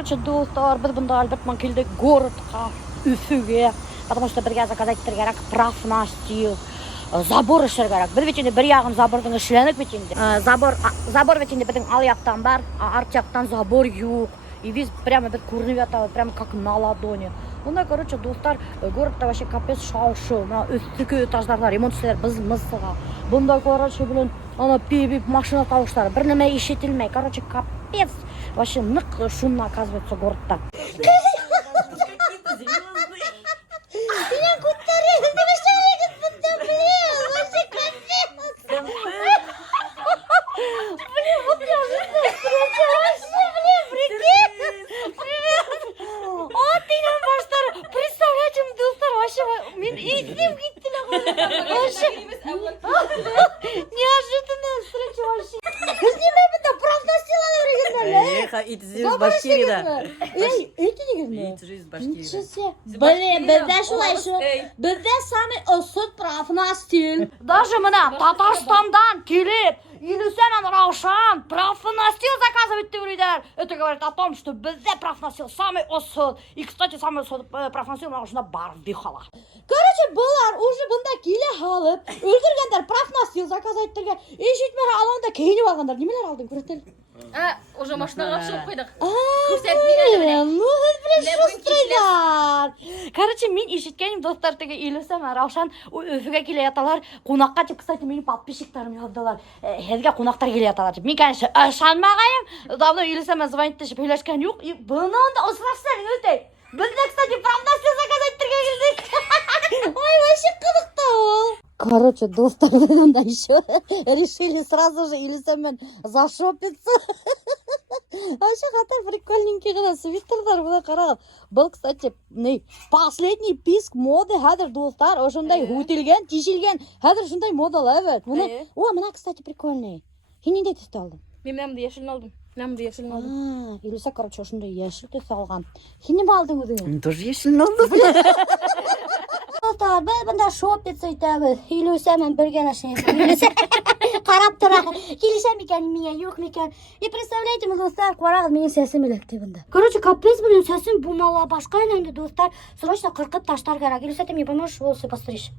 короче, достар, біз бұнда Альбертман келдік городқа, Үфіге, потому что бірге заказать керек профнастил, забор ішір керек. Біз бетінде бір яғын забордың ішленік бетінде. Забор бетінде біздің ал яқтан бар, арт яқтан забор юқ. И весь прямо бір көрініп жатады, прямо как на ладони. Онда, короче, достар, городта вообще капец шау-шау. Мына үстікі этаждарда ремонт істелер біз мысыға. Бұнда, короче, блин, ана пебеп машина тауыштары. Бір неме ешетілмей. Короче, капец. Вообще нық шумно оказывается городта. Неожиданная встреча вообще. Ит из Башкирии, да. Эти дегенде? Ит же из Башкирии. Блин, бізде шулай шу. Бізде самый осуд профнастил. Даже мына Татарстандан келіп, Илюсен Раушан профнастил заказывать девридер. Это говорит о том, что бізде профнастил самый осуд. И, кстати, самый осуд профнастил Раушанда бар вихала. Короче, бұлар уже бұнда келе қалып, өлдіргендер профнастил заказать еттерге. Ешетмері алғанда кейініп алғандар. Немелер алдың көреттел? Уже машинаға шығып қойдық. Ну, блин, шустрыйдар. Короче, мен ешеткенім достар теге Илюсен Раушан өфіге келе яталар. Қонаққа деп, кстати, менің подписчиктарым жаздылар. Хезге қонақтар келе яталар. Мен, конечно, ышанмағайым. Давно Илюсен звонитті деп үйлешкен жоқ. Бұнан да осырашсың өте. Бізде, кстати, профнастил заказать еттерге келдік. Ой, вообще қыдықта ол. Короче, достар, да еще решили сразу же Илюсенмен зашопиться. Вообще, хотя прикольненький ғана свиттердар бұны қарағым. Бұл, кстати, последний писк моды хәдір достар. Ошындай өтелген, тешілген. Хәдір шындай модал, әвет. О, мына, кстати, прикольный. Хен нендей түсті алдың? Мен мынамды ешілін алдым. Илюса, короче, ошындай ешіл түсті алған. Хен не алдың өзіңе? Мен тоже ешілін алдым. Достар, біз бұнда шоппица етеміз. Илюсамен бірген ашын. Қарап тұрақ. Келешем екен, мене жоқ екен. И представляете, мы достар, қорағыз менің сәсім електі бұнда. Короче, капец, блин, сәсім бумала башқа енді достар. Срочно қырқып таштар керек. Илюса, ты мне поможешь волосы постричь?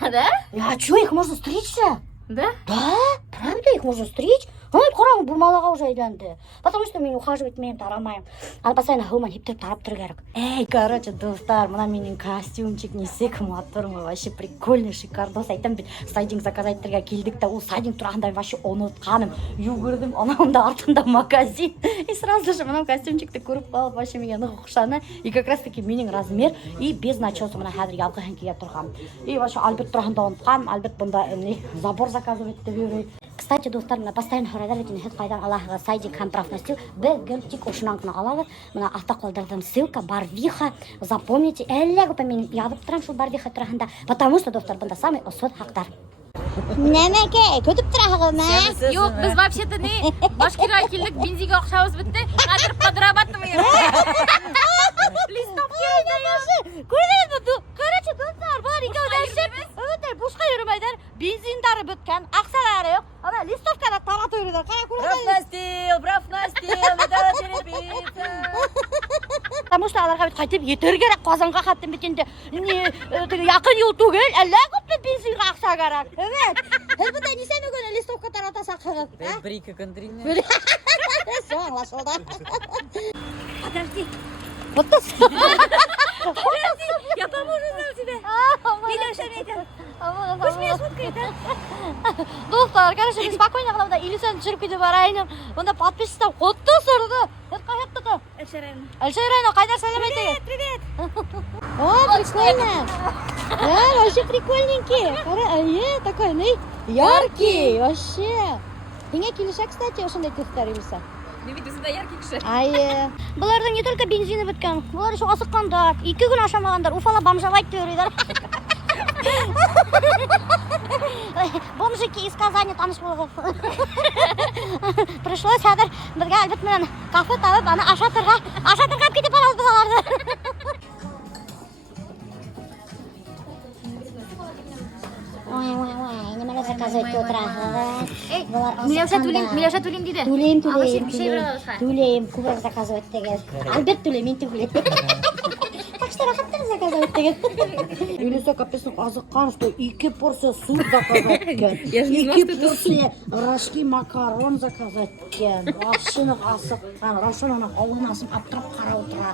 Да? А что, их можно стричься? Да? Да, правда, их можно стричь? Қарағым бумалаға уже айданды. Потому что мен ухаживать етмеймін, тарамайым. Ал постоянно хылман ептіріп тарап тұр керек. Эй, короче, достар, мына менің костюмчик несе кім атырмы, вообще прикольный, шикардос. Айтам бит, сайдинг заказать тұрға келдік та, ол сайдинг тұрғандай вообще ұнытқаным. Югірдім, онауында артында магазин. И сразу же мына костюмчикті көріп қалып, вообще менге нұқ ұқшаны. И как раз таки менің размер, и без начоса мына хәдір ялқы хәнкеге тұрғам. И вообще Альберт тұрғанда ұнытқам, Альберт бұнда забор заказывать етті. Кстати, достар, мына постоянно хұрайдар етін хет қайдан Аллахыға сайдик һәм профнастил. Бір гүл тик ошынан қына қалады. Мына ата қолдардан ссылка, барвиха. Запомните, әлләгі по мен ядып тұрам шул барвиха тұрағында. Потому что, достар, бұнда самый осуд хақтар. Нәмәке, көтіп тұрағы ма? Жоқ, біз вообще-то не Башкирия келдік, бензиге ақшауыз бітті. Қадырып қадырабаттым егер. Листов келді. Көрдіңіз бұ? Короче, достар, бұлар екеудершіп. Өтер, бұшқа жүрмейдер. Бензиндары бүткен, ақсалары жоқ. Ана листовкада тарату үйредер. Қара көрдіңіз? Профнастил, медала черепица. Потому что аларға бет қайтып етер керек, қазанға қаттым бетінде. Яқын ел түгел, әлі көпті бензинға ақса керек. Evet. Hep bu da nisem göre listovka tarata sakın. Брика контрольная. Все, anlaşıldı. Подожди. Вот это. Я поможу тебе. Илюша, Ветер. Пусть меня шуткает, а? Достар, короче, спокойно ғана Илюсаны жүріп кете барайын. Онда подписчиктар қотты сұрды. Это қаяқтығы? Әлшайрайна, қайда сәлем айтайын? Привет. О, прикольно. Да, вообще прикольненький. Такой, яркий, вообще. Еңе келешек, кстати, ошындай тестер Илюса. Мен видеосында яркий кіші. Бұлардың не только бензины біткен, бұлар еще асыққандар, 2 күн ашамағандар, уфала бомжавать көрейдар. Бомжики из Казани таныш болған. Пришлось хәдір бізге әлбет менен кафе тауып, аны ашатырға кетіп баралды бұларды. Ой, немелер заказывать отырағы. Миләүшә түлим диде. Түлейм. Bir şey biraz alışkan. Түлейм, күбірек заказывать деген. Альберт түлейм, мен түлейм. Так что рахаттар заказывать деген. Үйлесе капесін азыққан, что 2 порция суп заказать кен. 2 порция рожки макарон заказать кен. Ашының асыққан, Равшананың ауылын асым аптырап қара отыра.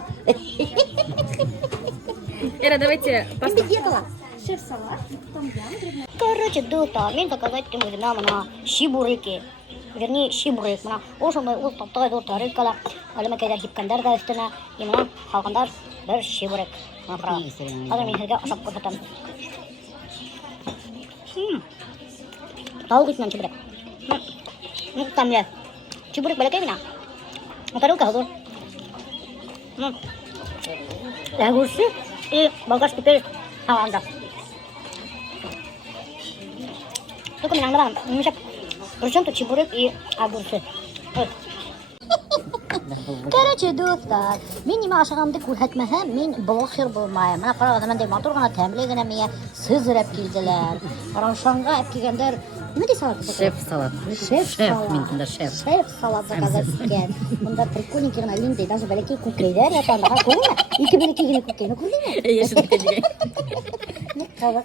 Эра, давайте пасту. Шеф салат. Короче, достар, мен заказать кен мына шибурыки. Вернее, шибурык мына. Ошондай ул таптай достар рыкала. Алемекедер хипкандар да үстіне. И мына халқандар бір шибурык. Қазір мен сізге ашап көрсетемін. Тауық итмен чебурек. Тамле. Чебурек бәлекей мына. Тарелка hazır. Огурцы и болгарский перец. Анда. Только мне надо мешать. Причем тут чебурек и огурцы. Короче, достар, мен неме ашығамды көрсетмесем, мен блогер болмайым. Мына қарағанда мындай матур ғана тәмле генә миңа сөзіреп келділер. Раушанға әп келгендер, не салат? Шеф салат. Шеф Ментында шеф. Шеф салат заказать екен. Мында прикольненький гына линдей, даже бәлекей күкейдер ятанда. Көрдіңме? 2 бәлекей генә күкей. Көрдіңме? Ешінді деген. Не қызық.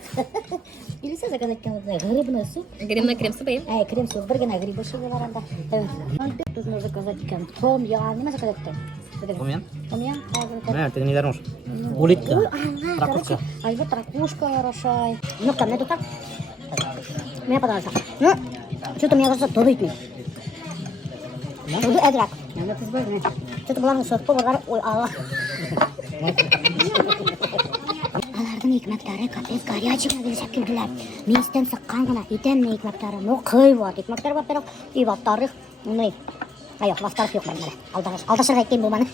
Илесе заказать екен грибный суп. Гримна крем супы. Крем суп, бір генә грибы шығы бар анда. Альберт нужно заказать екен. Том, я неме заказать екен? Томьян? Томьян? Мә, теге нелер уж. Улитка. Ракушка. Альберт ракушка рашай. Ну, ко мне тут так. Мне понравился. Ну, что-то мне кажется, туды итмей. Туды эдрак. Что-то бұлардың шеф-поварлары, ой, алла. Алардың икмәктары капец горячий келсеп келділер. Мейістен сыққан ғана итәнме икмәктары. Ну, қый бар. Икмәктар бар, бірақ үй баптарық. Ну, ай, бастарық yok бәрмелі. Алдашырға еткен болманы.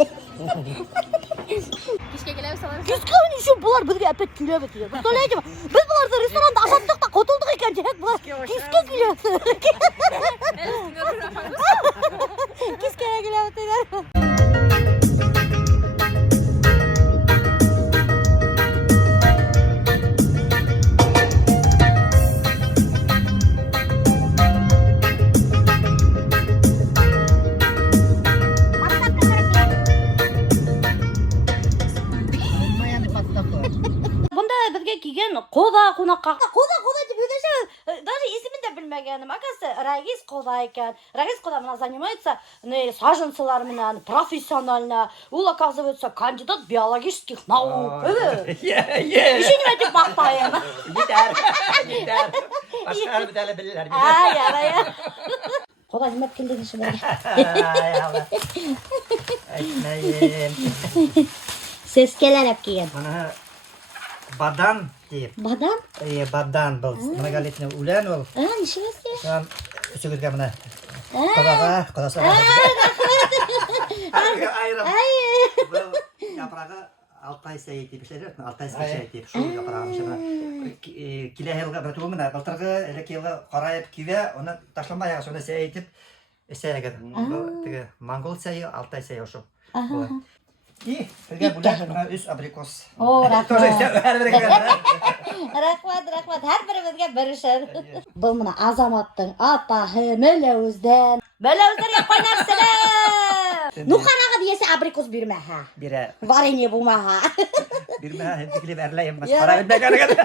Кешке келеміз саларыз. Кешке үшін бұлар бізге әпет келеміз. Представляете ма? Біз бұларды ресторанда ашаттық та қотылдық екен жек бұлар. Кешке келеміз. Кешке келеміз дейді. Киген кода кунакка. Кода деп өзінше даже есімін де білмегенім. Оказывается, Рагиз кода екен. Рагиз кода мына занимается саженцылармен профессионально. Ол оказывается кандидат биологических наук. Еще не айтып бақтайын. Yeter. Başka bir tane bilirler. Ya. Кода демеп келді деші бірге. Ekmeğim. Сескелер әп киген. Bana badan deyip. Бадан? Badan был. Bana galetine ulan ol. Нишевесе? Şu küçükürge bana. Kodası. Ayırım. Bu yaprağı Altay Seyit deyip işler. Altay Seyit deyip şu yaprağın içine. Kile yılga bir tuğumuna. Baltırgı elek yılga karayıp kive onu taşlamaya sonra Seyit deyip Seyit geldi. Bu Mongol Seyit, Altay Seyit şu. İyi. Birge bular üst abrikos. Рахмат, һәр беребезгә беришер. Бұл мына Азаматтың апаһы Мөләүздән. Мөләүздәргә кайнар сәлам. Ну карагы диясе абрикос бирмә ха. Bire. Варенье булмаһа. Birme hepikli verleyim. Para bilmegene kadar.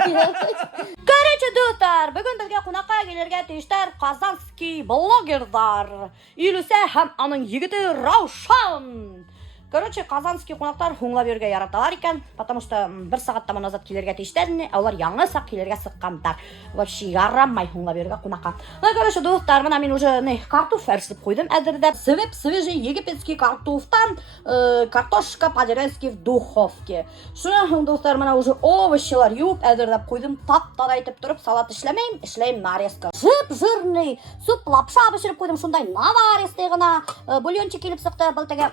Короче, достар, бүгін бізге қонаққа келерге тиіштер Казанский блогердар. Илүсә һәм аның егеті Раушан. Короче, казанский қонақтар хуңлап берге яраталар екен, потому что бір сағаттан назад келерге тиіштәріне, олар яңы сақ келерге сыққандар. Вообще ярамай хуңлап берге қонаққа. Короче, достар, мына мен уже картоф әрсіп қойдым әдірдеп. Свежий египетский картофтан картошка по-деревенски в духовке. Шуның достар, мына уже овощилар юып әдірдеп қойдым. Тап-тар айтып тұрып, салат ішлейм нарезка. Жып жирный суп лапша пішіріп қойдым, шундай наваристый ғына бульончик келіп сықты, бұл теге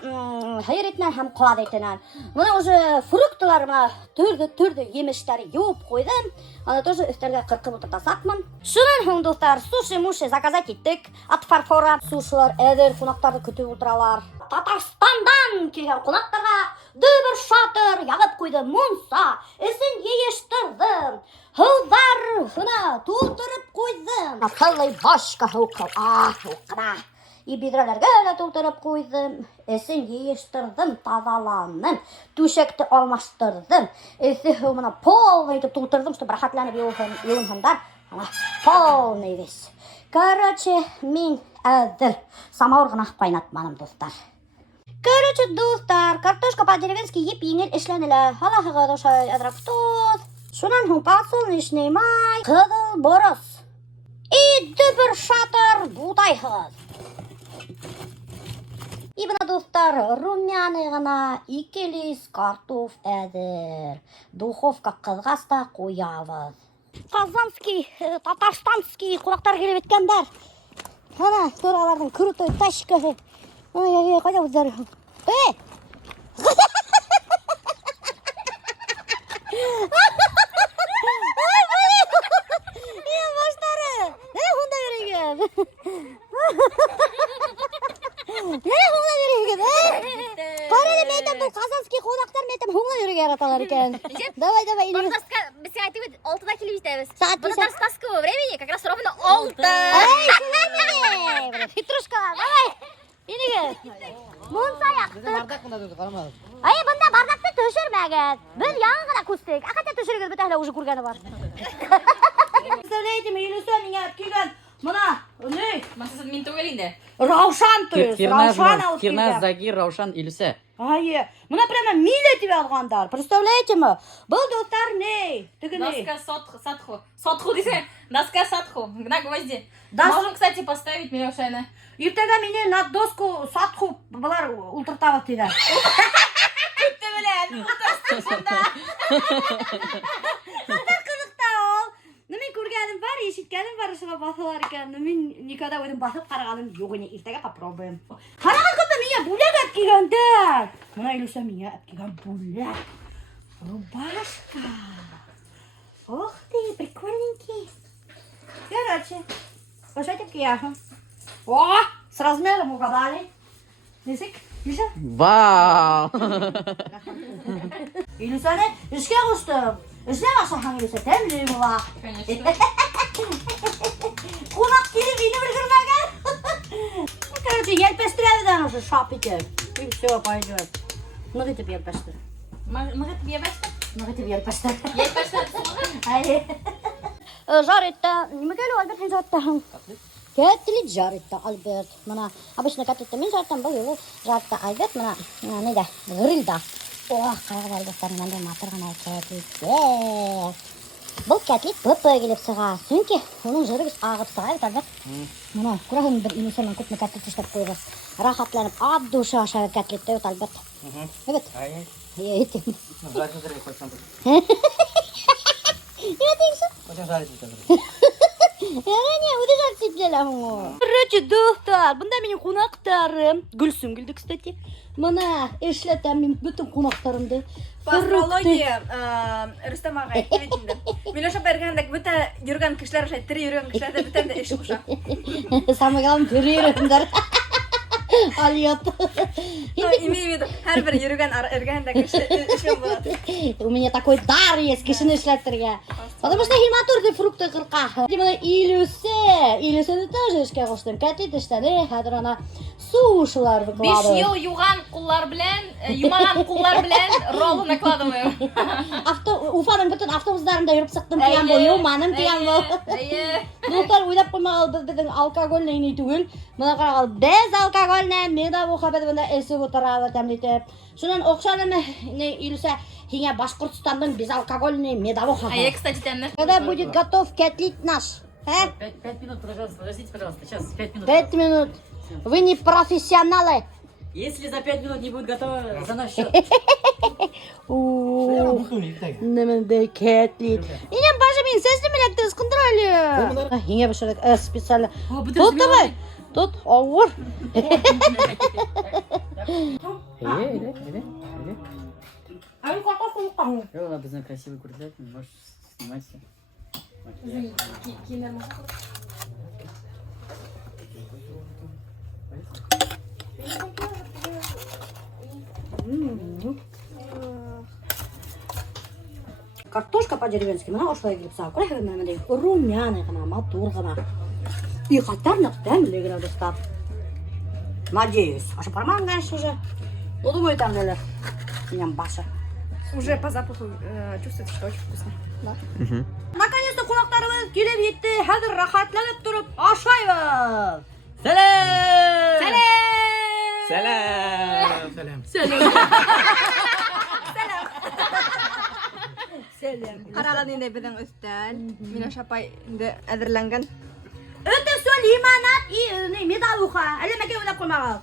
һәм кладайтынан. Мына уже фруктларыма түрді емештері юып қойдым. Аны тоже өстәргә кыркып утыртасакмын. Шуннан һуң достар, суши-муши заказать иттек. От фарфора сушилар әдер, кунактарды көтүп утыралар. Татарстандан келген қонақтарға дөбір шатыр ягып қойды мұнса, ісін ейіштірдім. Хылдар хына толтырып қойдым. Қылай башқа хылқыда. И бидраларға да толтырып қойдым. Ісін ейіштірдім, тазаланым. Төшекті алмаштырдым. Ісі хылмына полный етіп толтырдым, что рахатланып елімхандар. Полный весь. Короче, мен әдір самауырғына қайнатманым, достар. Короче, достар, картошка по-деревенски еп-еңел ішленілі. Аллахыға дошай әдрактоз. Шунан хуң подсолнечный май, қызыл бұрыс. И дүбір шатыр будайхыз. И бұна, достар, румяны ғана 2 лист картоф әдір. Духовка қызғаста қоябыз. Казанский, татарстанский қонақтар келіп еткендар. Ана, соралардың крутой тачкасы. Ой, қайда өздері? Баштары! Онда береген? Онда береген? Қарайлы мәйтім бұл қазанский қонақтар мәйтім онда береген аталар екен. Давай, инеміз. Біз айтып еді 6-да келіп жетеміз. Бұны Татарстанского времени как раз ровно 6. Ай, сілерміне! Петрушка, давай! Инеге. Мұн саяқтық. Ай, бұнда бардақты төшірмәген. Біз яңы ғана көстік. Ақатя төшірген бүт әлі уже көргені бар. Представляете, елесі менге келген. Мұна, не? Масыз мен төгелінде. Раушан төс. Раушан алып Фирназ, келген. Загир, Раушан, Илюсе. Ай, мұна прямо миле тебе алғандар. Представляете ме? Бұл достар не? Түгі не? Доска сатху. Сатху десе, доска сатху. На гвозди. Дос- Можем, кстати, поставить Милошайна. Ертеге мене на доску сатху бұлар ултыртават дейді. Күтті білен. Қатар қызықта ол. Мен көргенім бар, ешіткенім бар, шыға басылар екен. Мен никогда өйдім басып қарағаным жоқ, не ертеге попробуем. Қараған көпті мене бөлек әткегендер. Мұна елесі мене әткеген бөлек. Рубашка. Ух ты, прикольненький. Короче, слушайте, кияху. О, с размером угадали. Несек, Илюша? Вау! Илюшаны ішке қостым. Ішіне қашақан Илюша, тәмлі мұла. Конечно. Қонақ келіп, мені бір кірмеген. Короче, елпештірәдіден уже шап етер. И все, пойдет. Ну, ты теперь елпештір. Мы тебе бачты? Ну, ты теперь елпештір. Я бачты. Жар етті. Неме келу, Альберт, мен жарттағым? Кәттілік жар етті, Альберт. Мұна, обычно кәттілікті мен жарттам, бұл елі жарты Альберт. Мұна, неде, ғырылда. Ох, қайғы Альберттар, мәнде матырғана кәттілік. Бұл кәтлік бұп-бұй келіп сыға. Сүнке, оның жырығыз ағып сыға ет, Альберт. Мұна, күрағын бір инесімен көпіне кәтлік түштеп қойғыз. Рахатланып, ап душы аша кәтлікті өт, Альберт. Evet. Yetim. Не, удержать сетелер. Короче, достар, бұнда менің қонақтарым. Гүлсүнгүлді, кстати. Мына эшлетем мен бүтін қонақтарымды. Астрология Рустам ағай келетінді. Милоша бергендік бүті жүрген кішілер жай, тірі жүрген кішілерді бүтін де іш құша. Самый главный перерывдар. Алиот. Имею в виду, әр бір жүрген әргендік ішін болады. У меня такой дар есть, кишины шлеттерге. Потому что химатурды фрукты кырка. Мына Илюсені тоже ішке қоштым. Кәтет іштәне, хәдір ана сушылар 5 выкладываю. ел юған құллар білен, юмаған құллар білен роллы накладываю. Уфаның бүтін автобустарында жүріп сықтым киян бол, юманым киян бол. Достар, ойлап қоймағал біздің алкогольный не түгіл. Мұна қарағал, без алкогольный медовуха бәдібінде әсіп отырабы тәмдетіп. Шынан оқшаным Илюса, хиңа Башқұртстанның безалкогольный медовуха. А я, кстати, тәмді. Когда будет готов кәтлит наш? 5 минут, пожалуйста, подождите, пожалуйста. Сейчас, 5 минут. 5 минут. Вы не профессионалы. Если за 5 минут не будет готово, за наш счет. Неменде кәтлит. Инем башы мен сәсті мелекті ысқындыралы. Хиңа бішірік специально. Тут давай. Тут ауыр. А вы какой хуйкан? Надо bizden красивый куртка, можешь снимать все. Картошка по-деревенски, мына ошолай килип сага көрөсүңөр мындай румяный гана, матур гана. И катарнык тәмле генә достар. Надеюсь. Ашап бармаган, конечно же. Ну, думаю, там деле. Ням башы. Уже по запаху чувствуется, что очень вкусно. Да? Наконец-то кунактарыбыз килеп жетти. Хәзер рахатланып турып ашайбыз. Караган инде безнең өстәл. Миләш апай инде әзерләнгән. Өтө сөл лимонад и медалуха. Әле мәкәй уйлап куймагыз.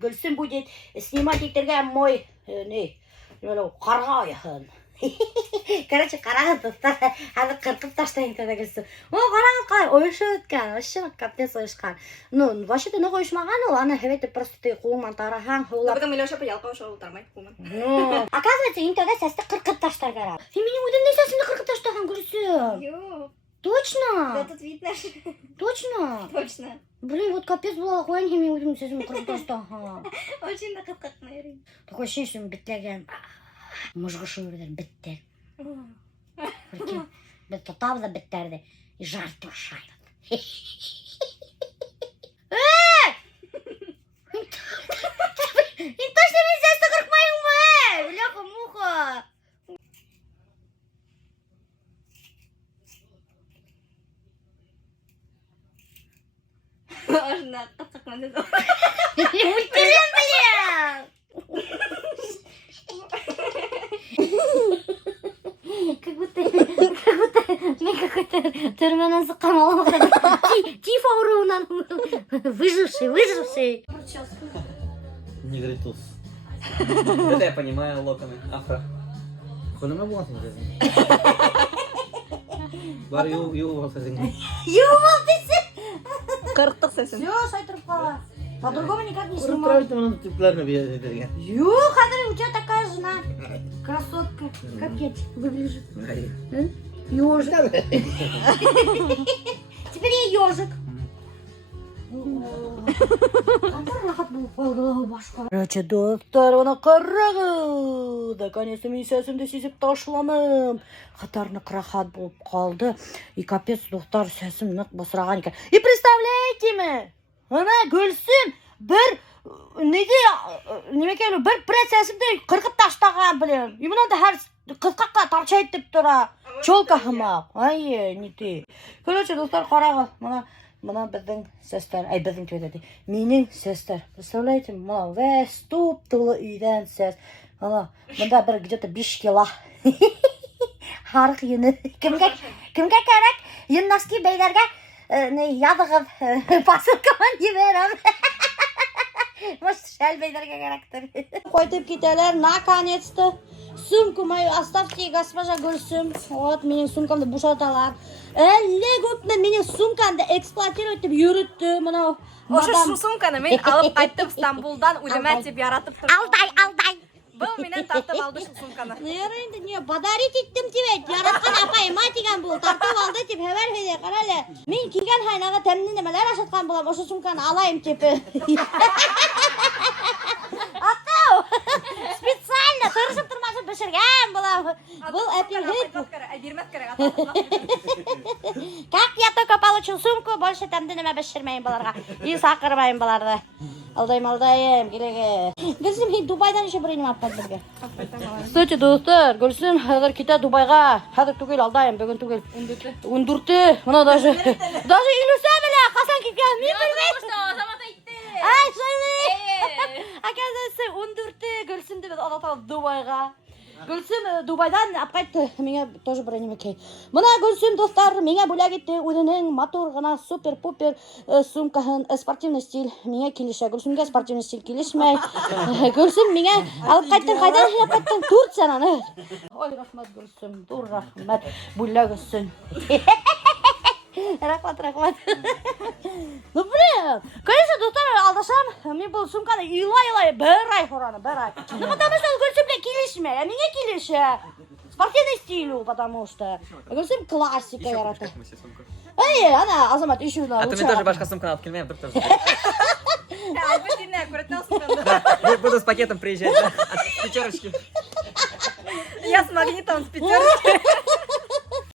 Гөлсем будет снимать иттерге мой каргайын. Короче, карагыз достар. Хәзер кыркып таштайын да Гөлсем. Карагыз кай, оешып өткән, вообще капец оешкан. Ну, вообще-то не оешмаган ул, аны һәвәте просто ты кулыңнан тараһаң, һулап. Безнең Миләш апай ялкау шау утырмай кулын. Ну, оказывается, интегә сәсте кыркып таштар кирәк. Син минем үдемдә сәсемне кыркып таштаган Гөлсем. Юк. Точно? Тут видно. Точно? Точно. Блин, вот капец была хуйня, мне удобно сәсемне кыркып таштаган. Очень накапкатна йөрим. Такое ощущение, что битләгән. Мыжгышы үрдән битте. Прикинь, без тотабыз биттерде. И жарты ашайды. И точно мен сәсті қырқмайың ба? Бляха-муха. Ажна капкатна. Ультирен, бля! Как будто мен какой-то түрменен сыққан оламын. Тиф ауруынан выживший. Негритус. Это я понимаю, локоны. Афро. Куда мы будем смотреть? Бар юл сәсің. Ювал десе. Кыртык сәсен. Все, шай тұрып қала. По-другому никак не Ұрып снимал. тұрайты мұның типлеріні бейдерген. Ё, Хадрин, у тебя такая жена. Красотка. Как я выгляжу? Ёжик. Теперь я ёжик. Короче, достар, ана карагыз. Наконец-то мен сәсімді сезіп ташламым. Қатарнық рахат болып қалды. И капец, достар, сәсім нық босыраған екен. И представляете ме? Ана Гөлсем бір бір сәсімді қырқып таштаған, блин. И мұнан да әр қысқаққа тарчайт деп тұра. Чолка хымақ. Ай, не ты. Короче, достар, қарағыз. Мына біздің сестер, біздің төйдеді. Менің сестер. Представляете, мына вәс топ-толы үйден сес. Мұнда бір где-то 5 кило. Харық ені. Кімге кәрек? Еннаски бейлерге ядығып посылкаман жіберім. Может, шәл бейлерге кәректір. Қойтып кетелер, наконец-то. Сумку мою оставьте, госпожа Гульсум. Вот, менің сумкамды бушаталар. Әлі көпті менің сумкамды эксплуатировать деп үйретті. Мынау Ошо сумканы мен алып қайттым Стамбулдан үлемәт деп яратып тұрдым. Алдай. Бұл менен тартып алды шу сумканы. Енді не подарить еттім деп яратқан апайыма деген бұл тартып алды деп хәбәр берді. Қаралы. Мен киген хайнаға тәмінен немелер ашатқан болам. Ошо сумканы алайым деп. Атау. Специально тырышып тұрмасын пішірген болам. Бұл әпелгет. Бермәт керек. Как я только получил сумку, больше тәмді неме пішірмейін баларға. И сақырмайын баларды. Алдайым, келеге. Гүлсім, мен Дубайдан еще бірінім аппад бірге. Кстати, достар, Гүлсім, әзір кете Дубайға. Әзір түгел алдайым, бүгін түгел. Үндірті. Мұна даже үйлісе біле, қасан кеткен, мен білмейм. Ай, шайлы. Оказывается, үндірті Гүлсімді біз алаталып Дубайға. Гүлсім Дубайдан алып қайтты. Менге тоже бір неме кей. Мына Гүлсім достар менге бөлек етті. Өзінің мотор ғана супер-пупер сумкаһын спортивный стиль менге келіше. Гүлсімге спортивный стиль келішмей. Гүлсім менге алып қайттың. Қайдан жинап қайттың? Турциядан. Ой, рахмат Гүлсім. Дур рахмат. Бөлек өссін. Рахмат. Ну, блин, конечно, достар алдашам, мен бұл сумканы илай бір ай хораны, бір ай. Ну, потому что Гүлсімге келішме, а менге келіші. Спортивный стиль, потому что. Гүлсім классика яраты. Эй, ана, Азамат, еще на А ты мне тоже башка сумканы алып келмей, вдруг тоже. Альбертина, аккуратно сумканы. Буду с пакетом приезжать, да? От пятерочки. Я с магнитом, с пятерочкой.